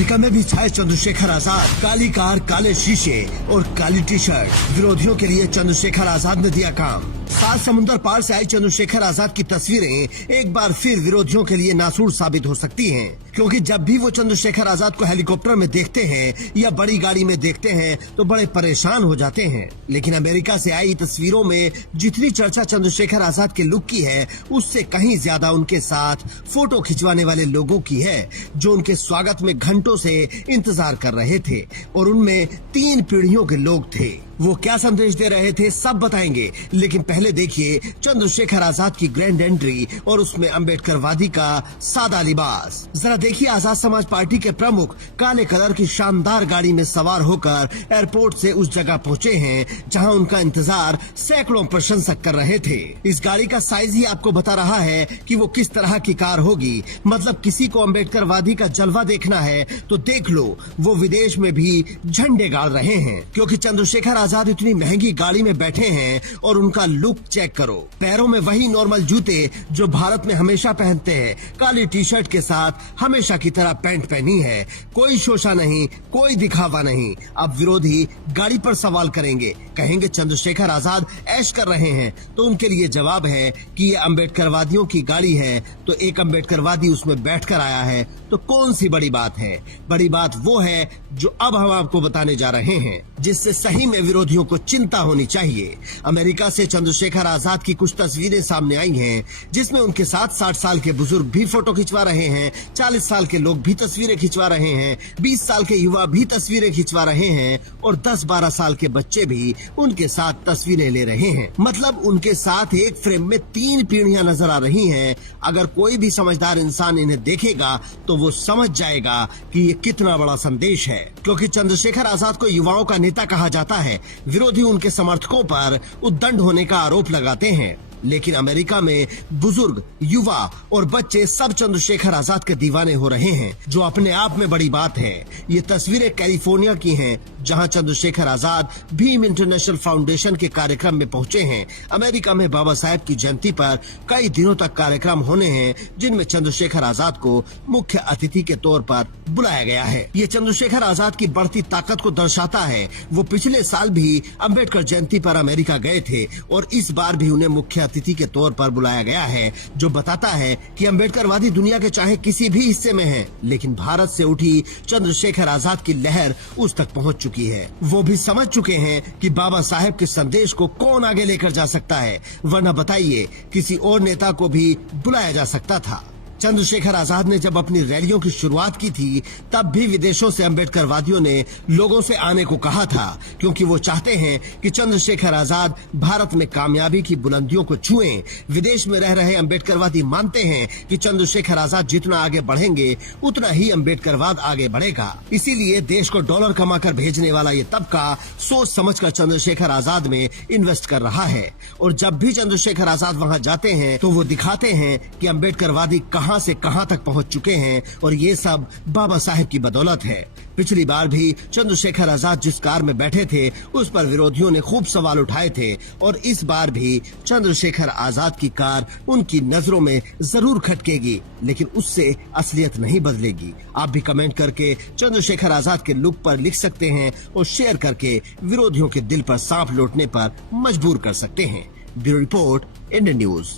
America में भी छाए चंद्रशेखर आजाद। काली कार, काले शीशे और काली टी शर्ट। विरोधियों के लिए चंद्रशेखर आजाद ने दिया काम। 7 समुंदर पार से आई चंद्रशेखर आजाद की तस्वीरें एक बार फिर विरोधियों के लिए नासूर साबित हो सकती हैं, क्योंकि जब भी वो चंद्रशेखर आजाद को हेलीकॉप्टर में देखते हैं या बड़ी गाड़ी में देखते हैं तो बड़े परेशान हो जाते हैं। लेकिन अमेरिका से आई तस्वीरों में जितनी चर्चा चंद्रशेखर आजाद के लुक की है, उससे कहीं ज्यादा उनके साथ फोटो खिंचवाने वाले लोगों की है, जो उनके स्वागत में घंटों से इंतजार कर रहे थे। और उनमें 3 पीढ़ियों के लोग थे। वो क्या संदेश दे रहे थे सब बताएंगे, लेकिन पहले देखिए चंद्रशेखर आजाद की ग्रैंड एंट्री और उसमें अम्बेडकरवादी का सादा लिबास। जरा देखिए, आजाद समाज पार्टी के प्रमुख काले कलर की शानदार गाड़ी में सवार होकर एयरपोर्ट से उस जगह पहुंचे हैं जहां उनका इंतजार सैकड़ों प्रशंसक कर रहे थे। इस गाड़ी का साइज ही आपको बता रहा है कि वो किस तरह की कार होगी। मतलब किसी को अम्बेडकरवादी का जलवा देखना है तो देख लो, वो विदेश में भी झंडे गाड़ रहे हैं, क्योंकि चंद्रशेखर आजाद इतनी महंगी गाड़ी में बैठे हैं और उनका लुक चेक करो। पैरों में वही नॉर्मल जूते जो भारत में हमेशा पहनते हैं, काली टी शर्ट के साथ हमेशा की तरह पैंट पहनी है। कोई शोशा नहीं, कोई दिखावा नहीं। अब विरोधी गाड़ी पर सवाल करेंगे, कहेंगे चंद्रशेखर आजाद ऐश कर रहे हैं, तो उनके लिए जवाब है कि ये अम्बेडकरवादियों की गाड़ी है, तो एक अम्बेडकरवादी उसमें बैठकर आया है, तो कौन सी बड़ी बात है। बड़ी बात वो है जो अब हम आपको बताने जा रहे हैं, जिससे सही में विरोधियों को चिंता होनी चाहिए। अमेरिका से चंद्रशेखर आजाद की कुछ तस्वीरें सामने आई हैं, जिसमें उनके साथ 60 साल के बुजुर्ग भी फोटो खिंचवा रहे हैं, 40 साल के लोग भी तस्वीरें खिंचवा रहे हैं, 20 साल के युवा भी तस्वीरें खिंचवा रहे हैं और 10-12 साल के बच्चे भी उनके साथ तस्वीरें ले रहे हैं। मतलब उनके साथ एक फ्रेम में 3 पीढ़ियां नजर आ रही हैं। अगर कोई भी समझदार इंसान इन्हें देखेगा तो वो समझ जाएगा कि ये कितना बड़ा संदेश है, क्योंकि चंद्रशेखर आजाद को युवाओं का नेता कहा जाता है। विरोधी उनके समर्थकों पर उद्दंड होने का आरोप लगाते हैं, लेकिन अमेरिका में बुजुर्ग, युवा और बच्चे सब चंद्रशेखर आजाद के दीवाने हो रहे हैं, जो अपने आप में बड़ी बात है। ये तस्वीरें कैलिफोर्निया की हैं, जहां चंद्रशेखर आजाद भीम इंटरनेशनल फाउंडेशन के कार्यक्रम में पहुंचे हैं। अमेरिका में बाबा साहेब की जयंती पर कई दिनों तक कार्यक्रम होने हैं, जिनमें चंद्रशेखर आजाद को मुख्य अतिथि के तौर पर बुलाया गया है। ये चंद्रशेखर आजाद की बढ़ती ताकत को दर्शाता है। वो पिछले साल भी अम्बेडकर जयंती पर अमेरिका गए थे और इस बार भी उन्हें मुख्य अतिथि के तौर पर बुलाया गया है, जो बताता है कि अम्बेडकरवादी दुनिया के चाहे किसी भी हिस्से में है, लेकिन भारत से उठी चंद्रशेखर आजाद की लहर उस तक पहुंच चुकी है। वो भी समझ चुके हैं कि बाबा साहेब के संदेश को कौन आगे लेकर जा सकता है, वरना बताइए किसी और नेता को भी बुलाया जा सकता था। चंद्रशेखर आजाद ने जब अपनी रैलियों की शुरुआत की थी, तब भी विदेशों से अम्बेडकरवादियों ने लोगों से आने को कहा था, क्योंकि वो चाहते हैं कि चंद्रशेखर आजाद भारत में कामयाबी की बुलंदियों को छुएं। विदेश में रह रहे अम्बेडकरवादी मानते हैं कि चंद्रशेखर आजाद जितना आगे बढ़ेंगे, उतना ही अम्बेडकरवाद आगे बढ़ेगा। इसीलिए देश को डॉलर कमाकर भेजने वाला ये तबका सोच समझकर चंद्रशेखर आजाद में इन्वेस्ट कर रहा है। और जब भी चंद्रशेखर आजाद वहाँ जाते हैं तो वो दिखाते हैं कि अम्बेडकरवादी कहाँ से कहां तक पहुंच चुके हैं, और ये सब बाबा साहेब की बदौलत है। पिछली बार भी चंद्रशेखर आजाद जिस कार में बैठे थे, उस पर विरोधियों ने खूब सवाल उठाए थे, और इस बार भी चंद्रशेखर आजाद की कार उनकी नजरों में जरूर खटकेगी, लेकिन उससे असलियत नहीं बदलेगी। आप भी कमेंट करके चंद्रशेखर आजाद के लुक पर लिख सकते हैं और शेयर करके विरोधियों के दिल पर सांप लौटने पर मजबूर कर सकते हैं। Bureau report, Indian news.